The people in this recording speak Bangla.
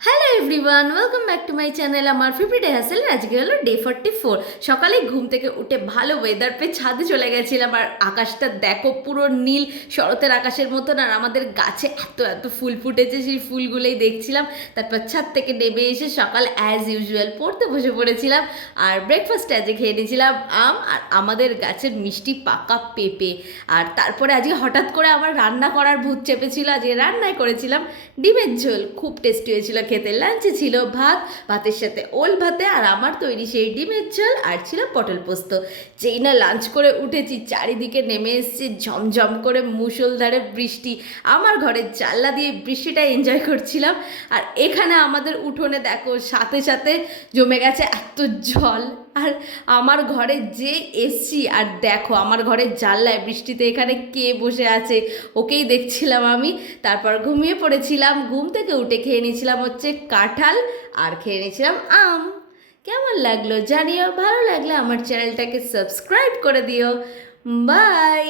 Hello everyone, welcome back to my channel. আমার ফেভারিট হ্যাসেল আজকে হলো ডে 44। সকালে ঘুম থেকে উঠে ভালো ওয়েদার পেয়ে ছাদে চলে গেছিলাম। আর আকাশটা দেখো, পুরো নীল শরতের আকাশের মতন। আর আমাদের গাছে এত এত ফুল ফুটেছে, সেই ফুলগুলোই দেখছিলাম। তারপর ছাদ থেকে নেমে এসে সকাল অ্যাজ ইউজুয়াল পড়তে বসে পড়েছিলাম। আর ব্রেকফাস্টে আজকে খেয়ে নিয়েছিলাম আম আর আমাদের গাছের মিষ্টি পাকা পেঁপে। আর তারপরে আজকে হঠাৎ করে আমার রান্না করার ভূত চেপেছিল। আজকে রান্নায় করেছিলাম ডিমের ঝোল, খুব টেস্টি হয়েছিল খেতে। লাঞ্চে ছিল ভাত, ভাতের সাথে ওল ভাতে, আর আমার তৈরি সেই ডিমের ঝোল, আর ছিল পটল পোস্ত। যেই না লাঞ্চ করে উঠেছি, চারিদিকে নেমে এসছে ঝমঝম করে মুষলধারে বৃষ্টি। আমার ঘরের জানলা দিয়ে বৃষ্টিটা এনজয় করছিলাম। আর এখানে আমাদের উঠোনে দেখো সাথে সাথে জমে গেছে এত জল। আর আমার ঘরে যে এসছি, আর দেখো আমার ঘরের জানলায় বৃষ্টিতে এখানে কে বসে আছে, ওকেই দেখছিলাম আমি। তারপর ঘুমিয়ে পড়েছিলাম। ঘুম থেকে উঠে খেয়ে নিয়েছিলাম হচ্ছে কাঁঠাল, আর খেয়ে নিয়েছিলাম আম। কেমন লাগলো জানিও, ভালো লাগলে আমার চ্যানেলটাকে সাবস্ক্রাইব করে দিও। বাই।